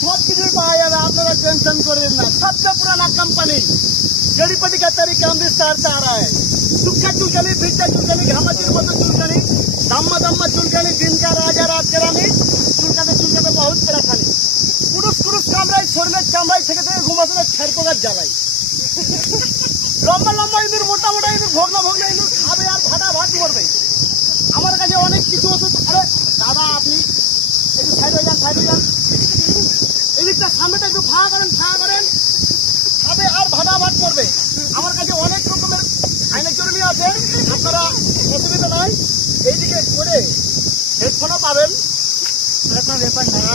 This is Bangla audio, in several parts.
সব কিছুই পাওয়া যাবে, আপনারা টেনশন করবেন না। सबसे पुराना कंपनी जड़ी पट्टी का तरीका अमृतसर से आ रहा है। सुखा चुलकानी, भिट्टा चुलकानी, घामाचिर मत चुलकानी, दम्मा दम्मा चुलकानी, दिन का राजा रात के रानी, चुलकाते चुलकाते बहुत परेशानी। कुरुस कुरुस कामराई शरीर चामड़ाई থেকে থেকে ঘুমাতে ছেড় পোকার জ্বালাই। লম্বা লম্বা ইঁদুর, মোটা মোটা ইঁদুর, ভোগনা ভোগনা ইঁদুর খাবে আর ভাটা ভাট করবে। আমার কাছে অনেক কিছু ওষুধ। আরে দাদা আপনি একটু সাইড হয়ে যান, সাইড হয়ে যান। এদিকটা সামনেটা একটু ফাঁকা করেন, ফাঁকা করেন। খাবে আর ভাটা ভাট করবে। আমার কাছে অনেক রকমের আইনচরণী আছে, আপনারা অসুবিধা নয়। এইদিকে করে হেডফোনও পাবেন।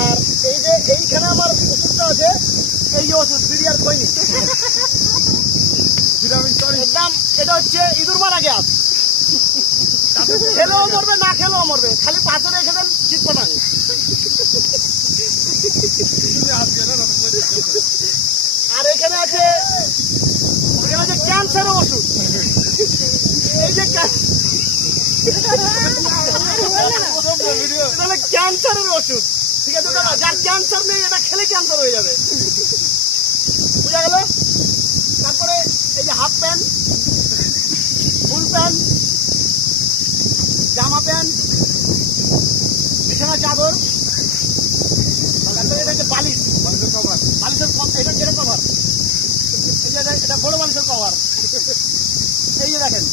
আর এই যে এইখানে আমার ওষুধটা আছে, এই যে ওষুধ বিরিয়ার খৈনি একদম, এটা হচ্ছে ইঁদুর মারা গ্যাস। খেলেও মরবে, না খেলেও মরবে, খালি পাশে রেখে দেন শীত পটাবে। আর এখানে আছে ক্যান্সারের ওষুধ। এই যে ক্যান্সারের ওষুধ, ঠিক আছে দাদা? যার ক্যান্সার নেই এটা খেলে ক্যান্সার হয়ে যাবে, বুঝা গেল? তারপরে এই যে হাফ প্যান্ট, ফুল প্যান্ট, জামা প্যান্ট, বিছানা চাদর, তারপরে এটা হচ্ছে বালিশ, বালিশের কভার, বালিশের এটা যেটা কভার, এই যে এটা বড় বালিশের কভার। এই যে দেখেন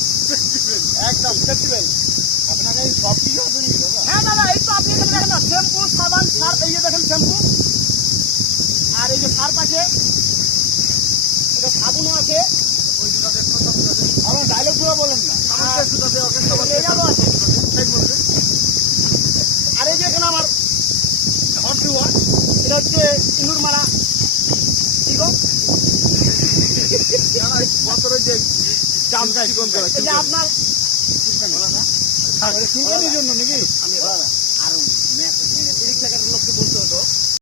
একদম সেফটি বেল্ট। আপনাকে এই সব কিছু আছে? হ্যাঁ দাদা, এই তো আপনি এখানে দেখেন না, শ্যাম্পু, সাবান, সার্ফ। এই যে দেখেন শ্যাম্পু, আর এই যে সার্ফ আছে, এটা সাবুনও আছে। আমার ডায়লগ গুলো বলেন না। আর এই যে এখানে আমার এটা হচ্ছে ইঁদুর মারা, ঠিক আছে? আপনার জন্য নাকি?